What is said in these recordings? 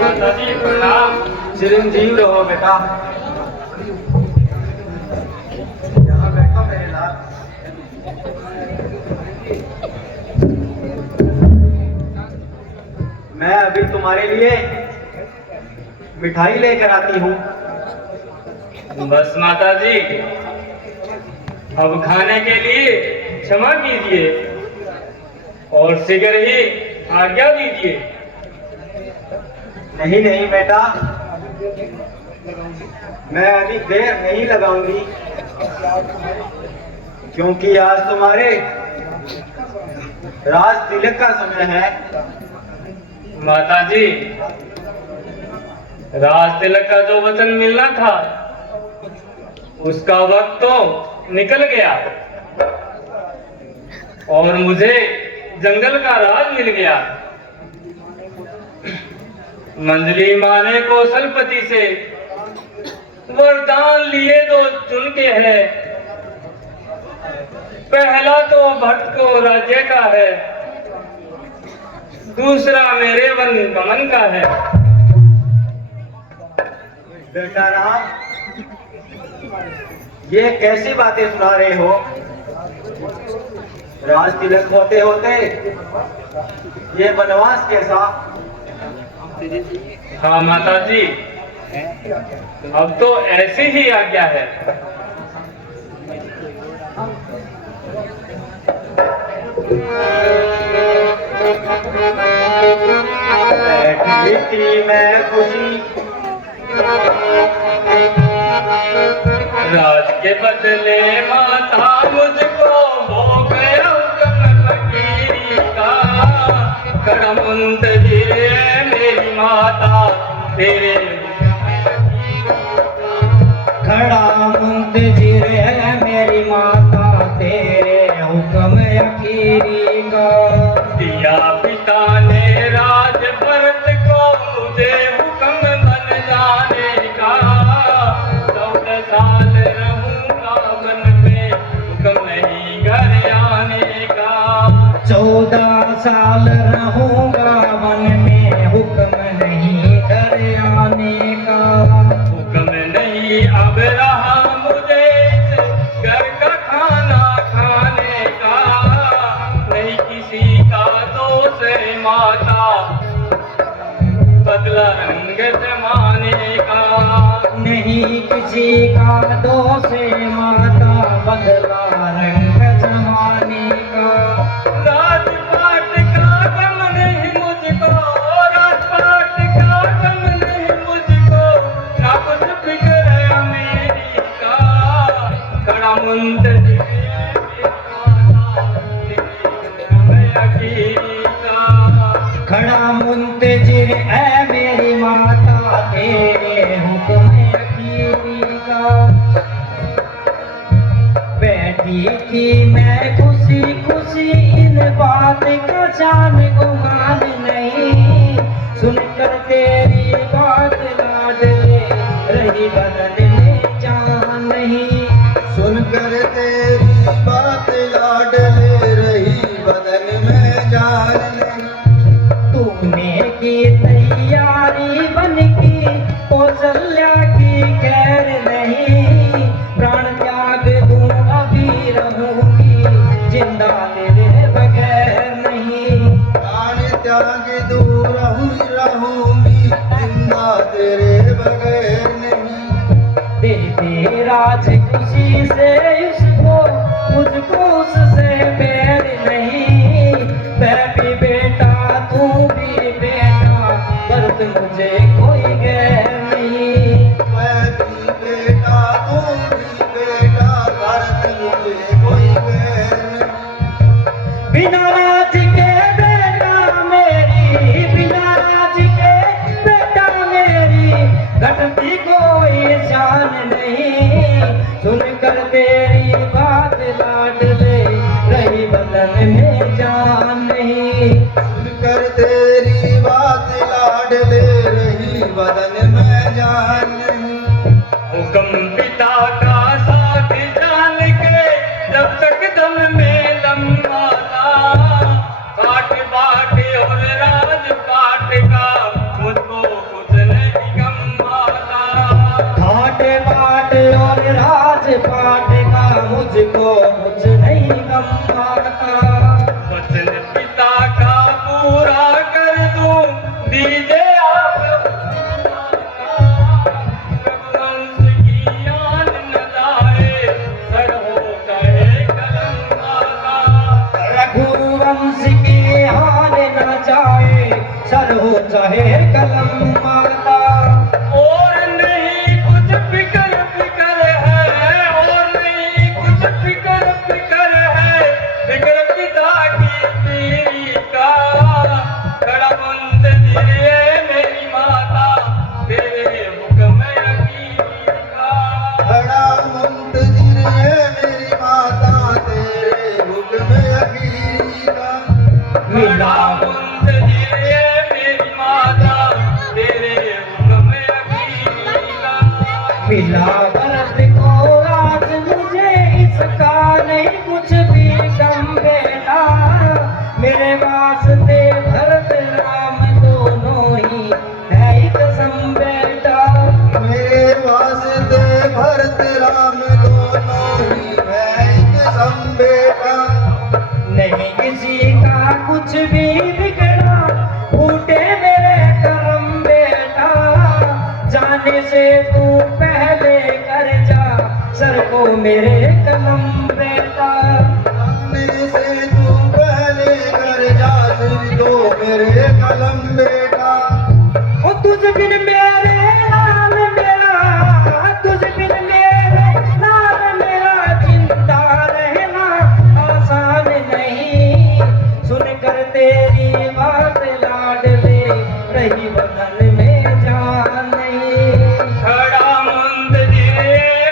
माताजी प्रणाम। चिरंजीव रहो बेटा। यहाँ बैठो मेरे लाल। मैं अभी तुम्हारे लिए मिठाई लेकर आती हूँ। बस माताजी, अब खाने के लिए क्षमा कीजिए और शीघ्र ही आज्ञा दीजिए। नहीं नहीं बेटा, मैं अधिक देर नहीं लगाऊंगी, क्योंकि आज तुम्हारे राज तिलक का समय है। माताजी, राज तिलक का जो वचन मिलना था उसका वक्त तो निकल गया और मुझे जंगल का राज मिल गया। मंजली माँ ने कौशलपति से वरदान लिए दो चुन के है। पहला तो भट्ट को राज्य का है, दूसरा मेरे वन गमन का है। बेटा राम, ये कैसी बातें सुना रहे हो? राज तिलक होते होते ये वनवास कैसा? हाँ माताजी, अब तो ऐसी ही आज्ञा है। बैठी थी मैं खुशी, राज के बदले माता मुझको हो गया हुक्म फकीरी का। खड़ा मुंतजिर है मेरी माता तेरे, खड़ा मुंतजिर है मेरी माता तेरे हुक्म अखीरी का। दिया पिता ने राज भरत को मुझे हुक्म बन जाने का। 14 साल रहूंगा वन में, हुक्म नहीं घर आने का। 14 साल रहूंगा वन में, हुक्म नहीं घर आने का। हुक्म नहीं अब रहा मुझे घर का खाना खाने का। नहीं किसी का दोष है माता, बदला रंग जमाने का। नहीं किसी का दोष है माता, बदला रंग जमाने का। राजपाट का गम नहीं मुझको, राजपाट का गम नहीं मुझको, ना कुछ फिक्र है मेरी का। खड़ा मुंतजिर खड़ा मुंतजिर है मेरी माता तेरे हुक्म अखीरी का। बैठी थी मैं खुशी खुशी, इन बात का जान गुमान नहीं। सुनकर तेरी बात लाडले रही बदन में जान नहीं। सुनकर तेरी बात लाडले रही बदन में जान नहीं। तूने की तैयारी बन की कौशल्या की खैर नहीं। प्राण त्याग दूं अभी रहूंगी, जिंदा तेरे बगैर नहीं। प्राण त्याग दूर रहूंगी, जिंदा तेरे बगैर नहीं। दे दे राज खुशी से उसको, मुझको उससे बैर नहीं। मैं भी बेटा तू भी बेटा, बर्द मुझे कोई गैर नहीं। मैं भी बेटा तू भी बेटा, भरत मुझे कोई गैर नहीं। बिना राज के बेटा मेरी, बिना राज के बेटा मेरी, घटती कोई शान नहीं। सुनकर तेरी बात लाडले रही बदन में जान नहीं। सुनकर तेरी बात लाडले रही बदन में जान नहीं। हुक्म पिता का साथ जान के, जब तक दम में लम्बा था। काट बाट और राज पाट दीजिए आप रघुवंश की आन न जाए, सर हो चाहे कलम माता। रघुवंश की आन न जाए, सर हो चाहे कलम माता। और नहीं कुछ फिक्र फिक्र है, और नहीं कुछ फिक्र फिक्र है, फिक्र पिता की पीरी का। खड़ा मंदिर मेरी माता, तेरे हुक्म अकीरी का। बड़ा मुंतजिर है मेरी माता, तेरे हुक्म अकीरी का। खड़ा मंदिर मेरी माता, तेरे हुक्म अकीरी का। मिला भरत को आज मुझे इसका नहीं कुछ भी गम बेटा। मेरे वास्ते भरत राम दोनों ही है एक सम बेटा। मेरे वास्ते भरत राम दोनों ही है एक सम बेटा। नहीं किसी का कुछ भी बिगड़ा, फूटे मेरे करम बेटा। जाने से तू पहले कर जा, सर को मेरे कलम बेटा। सामने से तू पहले कर जा, सिर दो मेरे कलम बेटा। ओ तुझ बिन मेरे लाल मेरा, तुझ बिन मेरे लाल मेरा जिंदा रहना आसान नहीं। सुनकर तेरी बात लाडले, रही बदन में जान नहीं। खड़ा मंदिर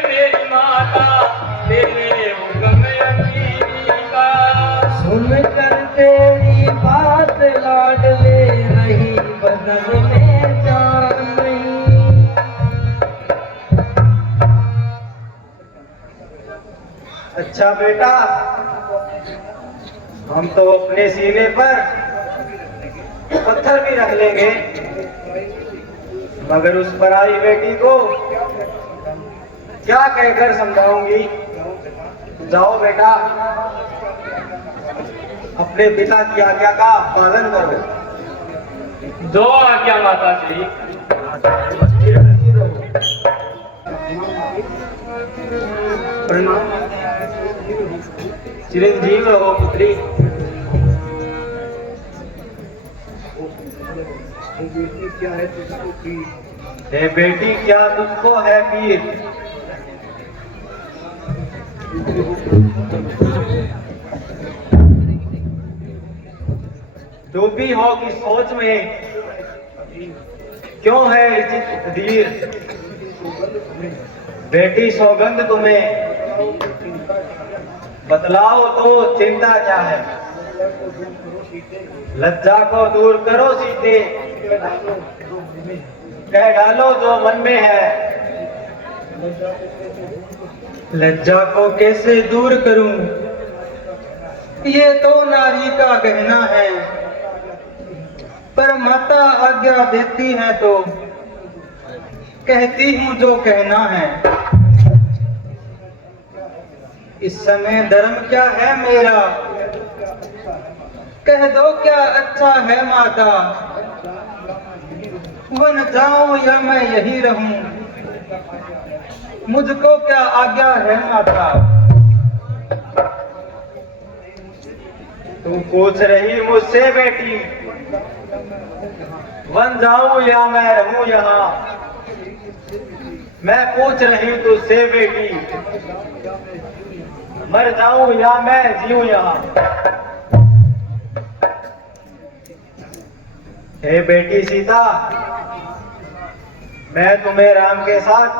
मेरी माता, तेरे हुक्म अकीरी का। सुनकर तेरी बात लाडले, रही बदन में जान नहीं। अच्छा बेटा, हम तो अपने सीने पर पत्थर भी रख लेंगे, मगर उस पराई बेटी को क्या कहकर समझाऊंगी। जाओ बेटा, अपने पिता की आज्ञा का पालन करो। जो आज्ञा माता श्री। प्रणाम। चिरंजीव रहो पुत्री। हे बेटी, क्या तुझको है पीर? डूबी हो की सोच में क्यों है इज्जत धीर? बेटी सौगंध तुम्हें, बतलाओ तो चिंता क्या है? लज्जा को दूर करो सीते, कह डालो जो मन में है। लज्जा को कैसे दूर करूं, ये तो नारी का गहना है। पर माता आज्ञा देती है तो कहती हूँ जो कहना है। इस समय धर्म क्या है मेरा, कह दो क्या अच्छा है माता। वन जाऊं या मैं यही रहूं, मुझको क्या आज्ञा है माता। तू पूछ रही मुझसे बेटी, वन जाऊं या मैं रहूं यहाँ। मैं पूछ रही तुझसे बेटी, मर जाऊं या मैं जीऊं यहाँ। हे बेटी सीता, मैं तुम्हें राम के साथ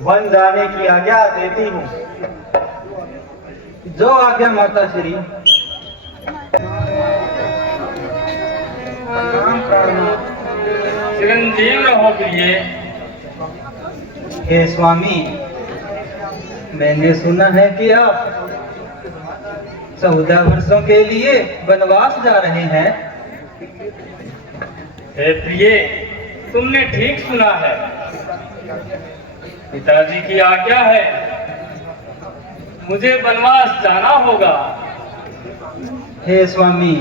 वन जाने की आज्ञा देती हूँ। जो आज्ञा माता श्री। चिरंजीव रहो प्रिय। हे स्वामी, मैंने सुना है कि आप 14 वर्षों के लिए वनवास जा रहे हैं। हे प्रिय, तुमने ठीक सुना है। पिताजी की आज्ञा है, मुझे वनवास जाना होगा। हे स्वामी,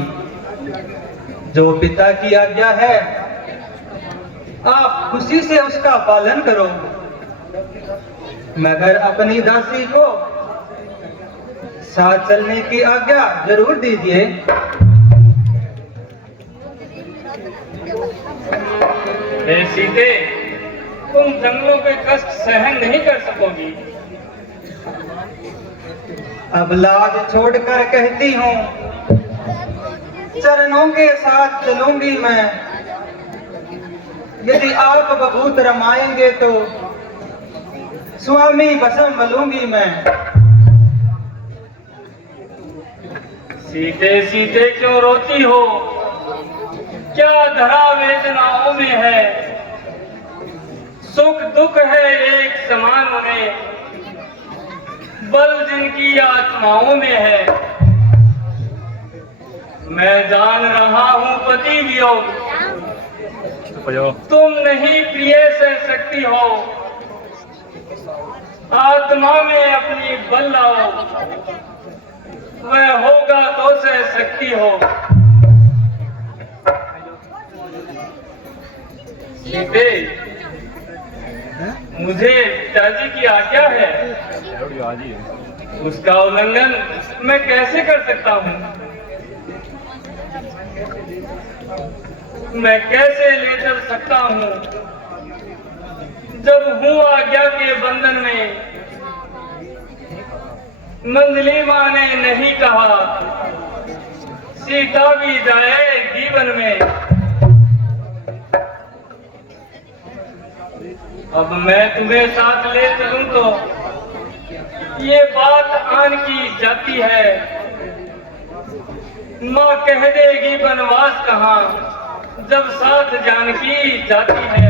जो पिता की आज्ञा है आप खुशी से उसका पालन करो, मगर अपनी दासी को साथ चलने की आज्ञा जरूर दीजिए। हे सीते, तुम जंगलों के कष्ट सहन नहीं कर सकोगी। अब लाज छोड़कर कहती हूँ, चरणों के साथ चलूंगी मैं। यदि आप बबूत रमाएंगे तो स्वामी बसम मलूंगी मैं। सीते सीते क्यों रोती हो? क्या धरा वेदनाओं में है? सुख दुख है एक समान उन्हें, बल जिनकी आत्माओं में है। मैं जान रहा हूं पति वियोग, तुम नहीं प्रिय सह सकती हो। आत्मा में अपनी बल लाओ, वह होगा तो सह सकती हो। सीते, मुझे पिताजी की आज्ञा है, उसका उल्लंघन मैं कैसे कर सकता हूँ? मैं कैसे ले चल सकता हूँ जब हूँ आज्ञा के बंधन में? मंजली माँ ने नहीं कहा सीता भी जाए जीवन में। अब मैं तुम्हें साथ ले चलूं तो ये बात आन की जाती है। माँ कह देगी बनवास कहाँ जब साथ जानकी जाती है।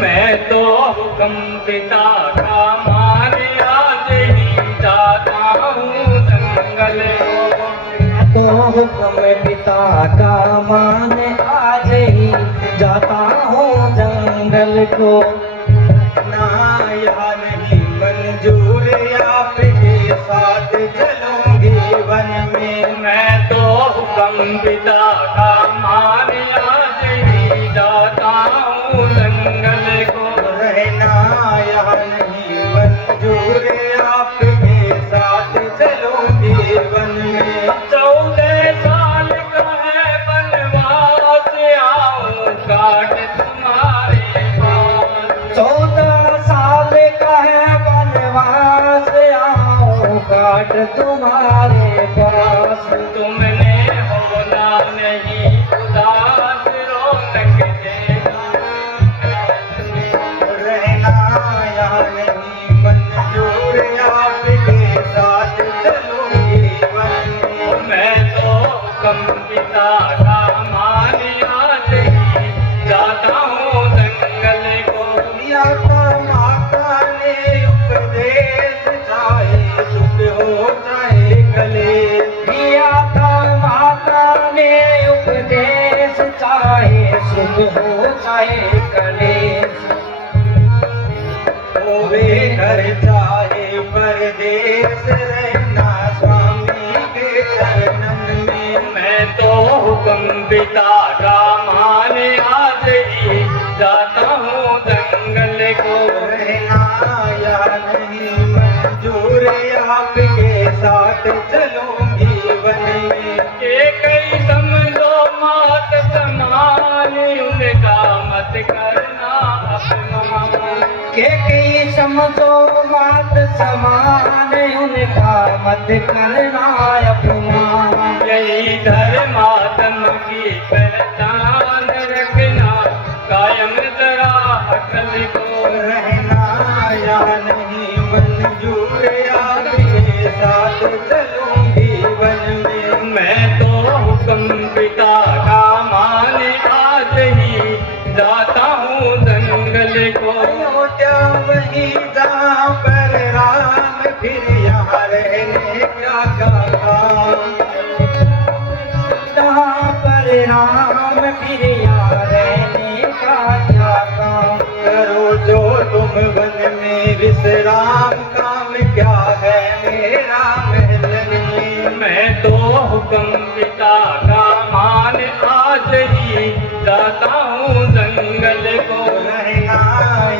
मैं तो हुक्म पिता का माने आज ही जाता हूँ जंगल को। तो हुक्म पिता का माने आज ही जाता हूँ जंगल को। ना यहाँ नहीं मंजूर आपके साथ चलूंगी वन में। मैं तो हुक्म पिता का माने आज ही जाता हूँ जंगल को। रहना यहाँ नहीं मंजूर आपके साथ चलूंगी वन में। 14 साल का है बनवास, आऊं काट तुम्हारे पास। 14 साल का है बनवास, आऊं काट तुम्हारे पास। तुमने होना नहीं उदास, रौनक देना। रहना यहाँ नहीं मंजूर आपके साथ चलूंगी वन में। मैं तो हुक्म पिता का माने आज ही जाता हूँ जंगल को। या तो माता ने उपदेश चाहे सुख हो चाहे कलेश। दिया था माता ने उपदेश, चाहे सुख हो चाहे कलेश। होवे घर चाहे परदेश, रहना स्वामी के चरणन में। मैं तो हुक्म पिता का माने आज ही जाता हूँ जंगल को। रहना या नहीं मंजूर आपके साथ चलूंगी वन में। के कई समझो मात समान, उनका मत करना अपमान। के कई समझो बात समान, उनका मत करना अपमान। यही धर्मात्म की पहचान रखना, कायम जरा अकल को। रहना या नहीं मंजूर आपके साथ चलूंगी वन में। मैं तो हुक्म पिता का माने आज ही जाता हूँ जंगल को। अयोध्या वही जहाँ पर राम फिर है मेरा महल नहीं। मैं तो हुक्म पिता का मान आज ही जाता हूँ जंगल को। रहना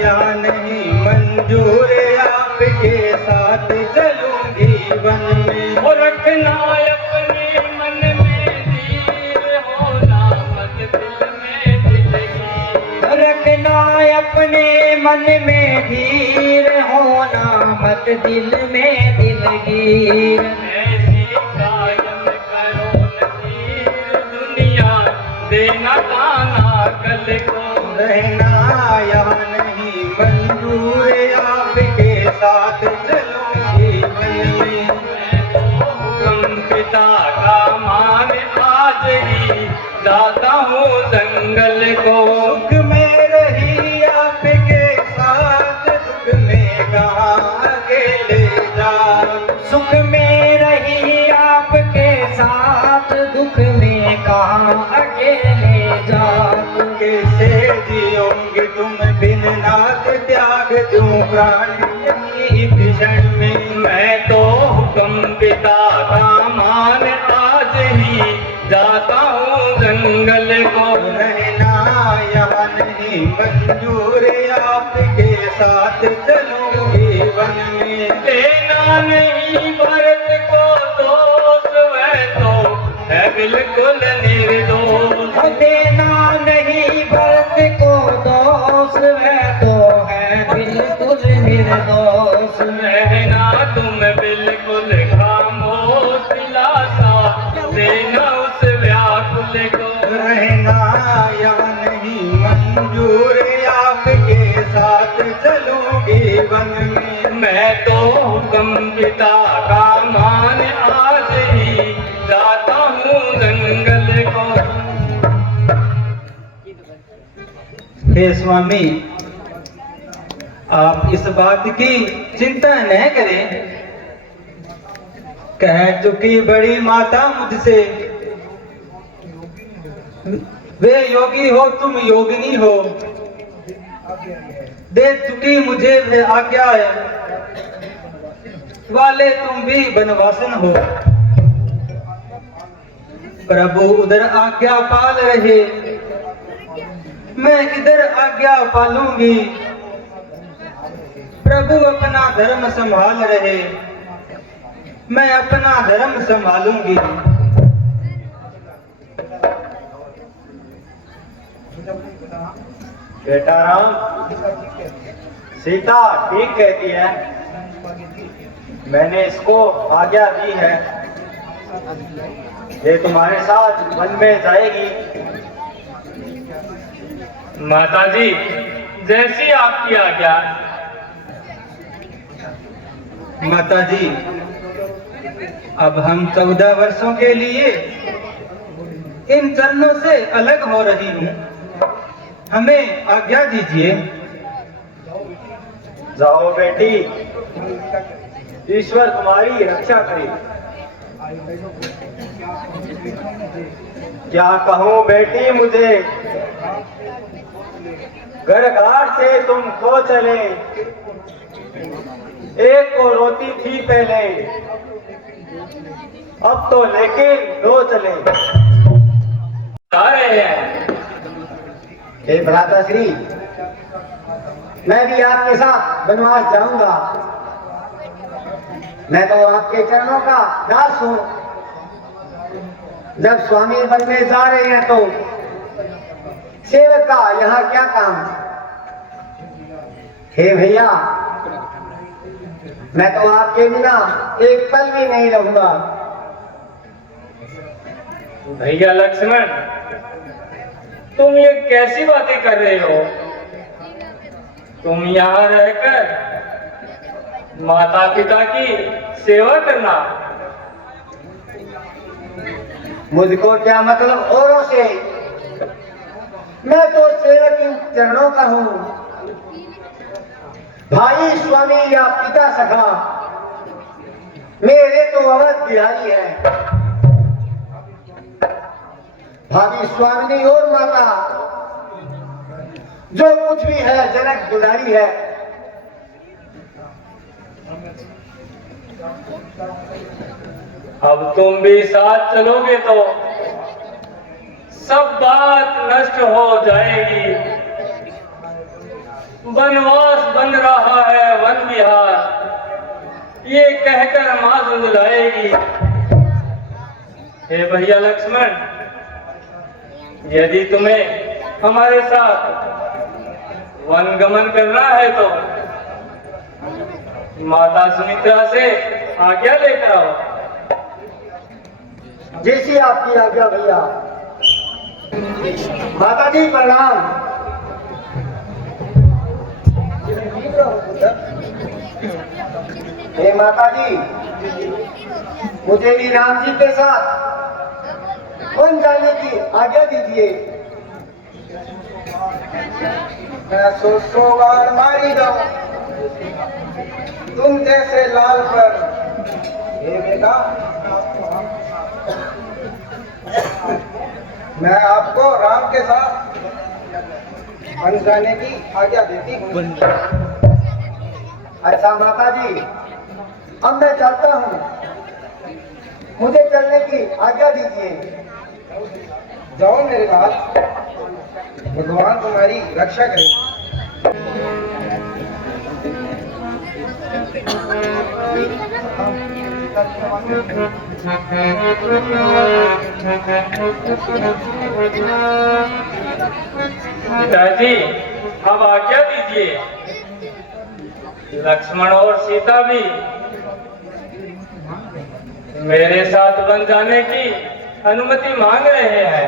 या नहीं मंजूर, आपके साथ चलूंगी वन में। और रखना अपने मन में धीर, होना मत दिल में दिलगीर। रखना अपने मन में धीर, होना मत दिल में दिलगीर। ऐसी कायम करो नज़ीर, दुनिया देना ताना कल को। रहना या नहीं मंजूर, आपके साथ चलूंगी वन में। मैं तो हुक्म पिता का मान आज ही जाता हूँ जंगल को। सुख में रही आपके साथ, दुख में कहाँ अकेले जा। सुख में रही आपके साथ, दुख में कहाँ अकेले जा। कैसे जियोगे तुम बिन नाथ, त्याग दूं प्राण यही क्षण में। मैं तो हुक्म पिता का मान आज ही जाता हूँ जंगल को। रहना यहाँ नहीं मंजूर, आपके साथ चलूंगी वन में। देना नहीं भरत को दोष, वह तो है बिल्कुल निर्दोष। देना नहीं भरत को दोष, वह तो है बिल्कुल निर्दोष। रहना तुम बिल्कुल खामोश, दिलासा देना उस व्याकुल को। रहना यहाँ नहीं मंजूर, आपके साथ चलूंगी वन में। मैं तो हुक्म पिता का मान आज ही जाता हूँ जंगल को। हे स्वामी, आप इस बात की चिंता न करें। कह चुकी बड़ी माता मुझसे, वे योगी हो तुम योगिनी हो। दे चुकी मुझे वे आज्ञा है, वाले तुम भी बनवासन हो। प्रभु उधर आज्ञा पाल रहे, मैं इधर आज्ञा पालूंगी। प्रभु अपना धर्म संभाल रहे, मैं अपना धर्म संभालूंगी। बेटा राम, सीता ठीक कहती है। मैंने इसको आज्ञा दी है, ये तुम्हारे साथ वन में जाएगी। माता जी, जैसी आपकी आज्ञा। माता जी, अब हम 14 वर्षों के लिए इन चरणों से अलग हो रही हूँ, हमें आज्ञा दीजिए। जाओ बेटी, ईश्वर तुम्हारी रक्षा करे। क्या कहूँ बेटी मुझे, घर घाट से तुम खो चले। एक को रोती थी पहले, अब तो लेकिन दो चले। आ रहे हैं। हे भ्राता श्री, मैं भी आपके साथ बनवास जाऊंगा। मैं तो आपके चरणों का दास हूँ। जब स्वामी वन में जा रहे हैं तो सेवक का यहाँ क्या काम। हे भैया, मैं तो आपके बिना एक पल भी नहीं रहूंगा। भैया लक्ष्मण, तुम ये कैसी बातें कर रहे हो? तुम यहाँ रहकर माता पिता की सेवा करना। मुझको क्या मतलब औरों से, मैं तो सेवक इन चरणों का हूँ। भाई स्वामी या पिता सखा, मेरे तो अवध बिहारी है। भाभी स्वामिनी और माता जो कुछ भी है जनक दुलारी है। अब तुम भी साथ चलोगे तो सब बात नष्ट हो जाएगी। वनवास बन रहा है वन विहार, ये कहकर मां झुंझलाएगी। हे भैया लक्ष्मण, यदि तुम्हें हमारे साथ वन गमन करना है तो माता सुमित्रा से आज्ञा लेकर आओ। जैसी आपकी आज्ञा भैया। माता जी प्रणाम। हे माता जी, मुझे भी राम जी के साथ वन जाने की आज्ञा दीजिए। मैं 100 बार मारी जाऊं तुम जैसे लाल पर। हे बेटा, मैं आपको राम के साथ वन जाने की आज्ञा देती हूँ। अच्छा माता जी, अब मैं चलता हूँ, मुझे चलने की आज्ञा दीजिए। जाओ मेरे बात, भगवान तुम्हारी रक्षा करे। पिताजी, अब आज्ञा दीजिए। लक्ष्मण और सीता भी मेरे साथ वन जाने की अनुमति मांग रहे हैं।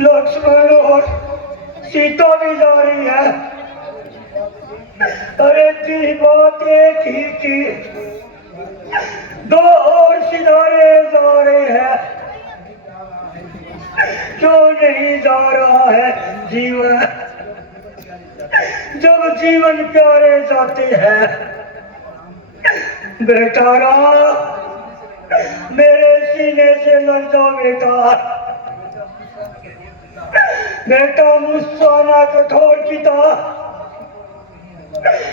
लक्ष्मण और सीता भी जा रही है। अरे जी बात एक ही की, दो और सितारे जा रहे हैं। क्यों नहीं जा रहा है जीवन? जब जीवन प्यारे जाते हैं। बेटा राम, मेरे सीने से लग जाओ बेटा। बेटा मुस्ताना कठोर पिता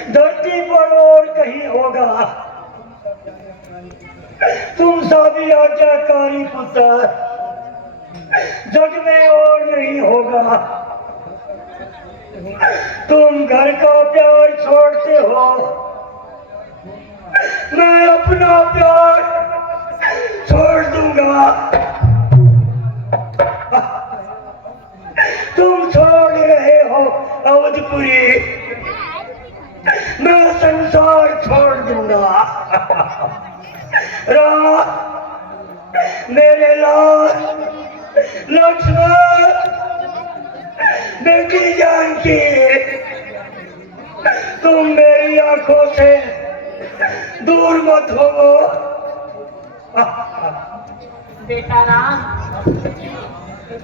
धरती पर और कहीं होगा। तुम सा भी आज्ञाकारी पुत्र जग में और नहीं होगा। तुम घर का प्यार छोड़ते हो, मैं अपना प्यार छोड़ दूंगा। तुम छोड़ रहे हो अवधपुरी, मैं संसार छोड़ दूंगा। राम, मेरे लाल लक्ष्मण, बेटी जानकी, तुम मेरी आंखों से दूर मत हो। बेटा राम,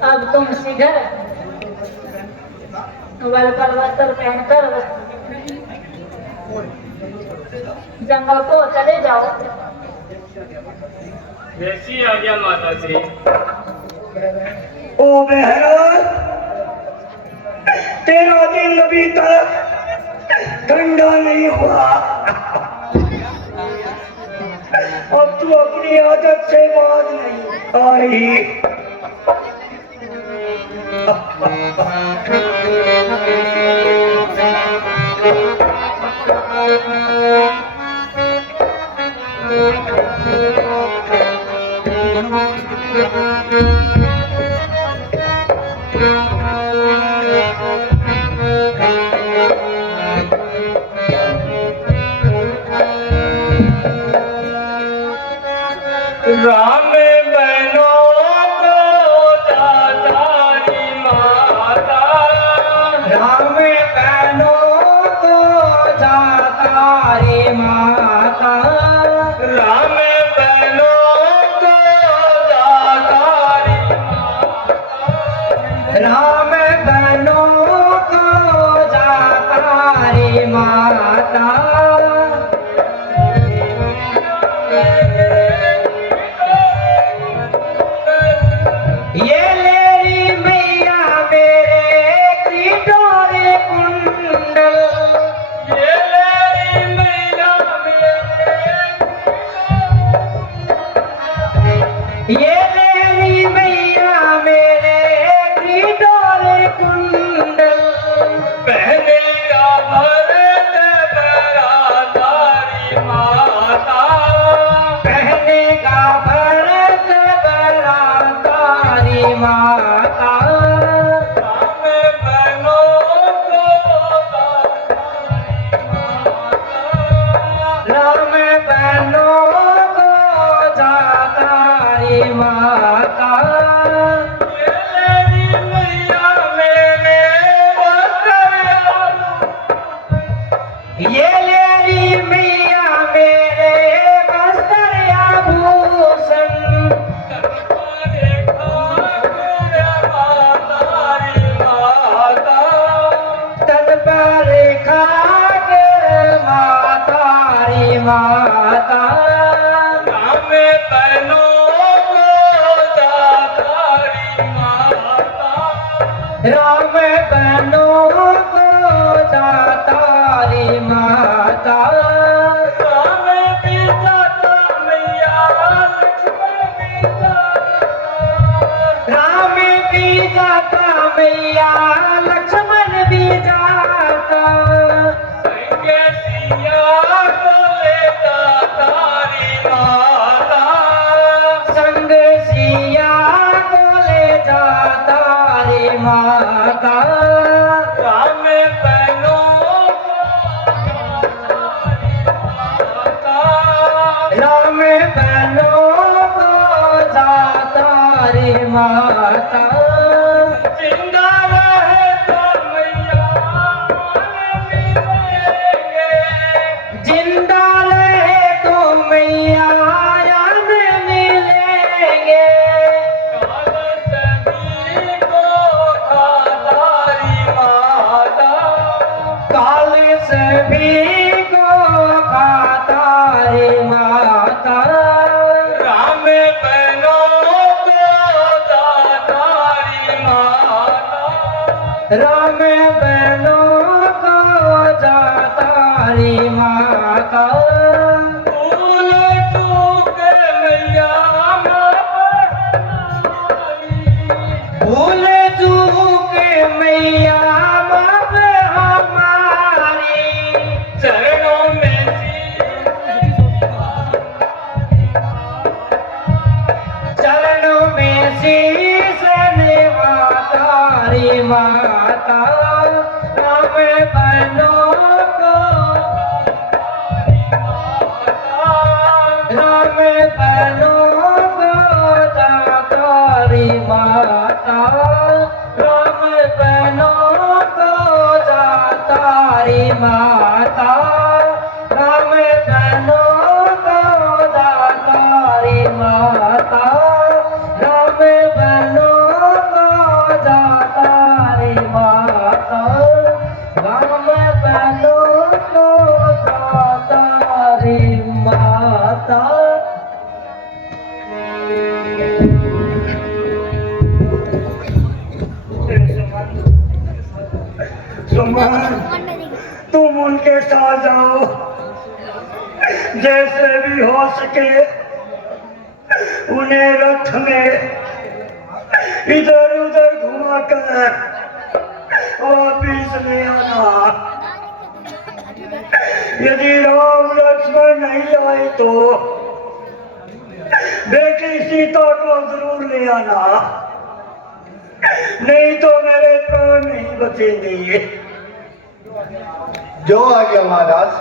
अब तुम शीघ्र वल पर वस्त्र पहनकर जंगल को चले जाओ। जैसी आज्ञा माता जी। ओ बहरा, तेरा दिल अभी तक ठंडा नहीं हुआ। अब तू अपनी आदत से बाज नहीं आ रही। राम बहनों को दातारी माता, राम बहनों बहनों को जाता रे माता मेरी मैया मेरे ये लेरी मैया मेरे वस्त्र आभूषण तन पर खाके माता रे माता राम बहनों को जाता रे माता राम बहनों को जाता रे माता राम भी जाता मैया लक्ष्मण भी जाता राम भी जाता मैया लक्ष्मण भी जाता संगे सिया को ले जाता रे माता संग सिया को ले जाता रे माता राम बहनों को जाता रे माता राम बहनों को जाता रे माता जिंदा रहे तो मैया मिलेंगे जिंदा रहे तो मैया याद मिलेंगे काल सभी को खाता रे माता काल सभी को खाता रे माता राम बहनों को जाता रे माता राम बहनों को जाता रे माता भूल चूक मैया भूल चूक मैया माफ हमारी चरणों में चरणों में शीश निवाता रे माता राम बहनों को राम बहनों को जाता रे माता राम बहनों को जाता रे माता राम बहनों को जाता रे माता राम बहनों को जाता रे माता राम बहनों को जाता रे माता सुमन तुम उनके साथ जाओ जैसे भी हो सके उन्हें रथ में इधर उधर घुमाकर वापिस ले आना यदि राम लक्ष्मण नहीं आए तो बेटी सीता को जरूर ले आना नहीं तो मेरे प्राण नहीं बचेंगे। जो आ गया महाराज।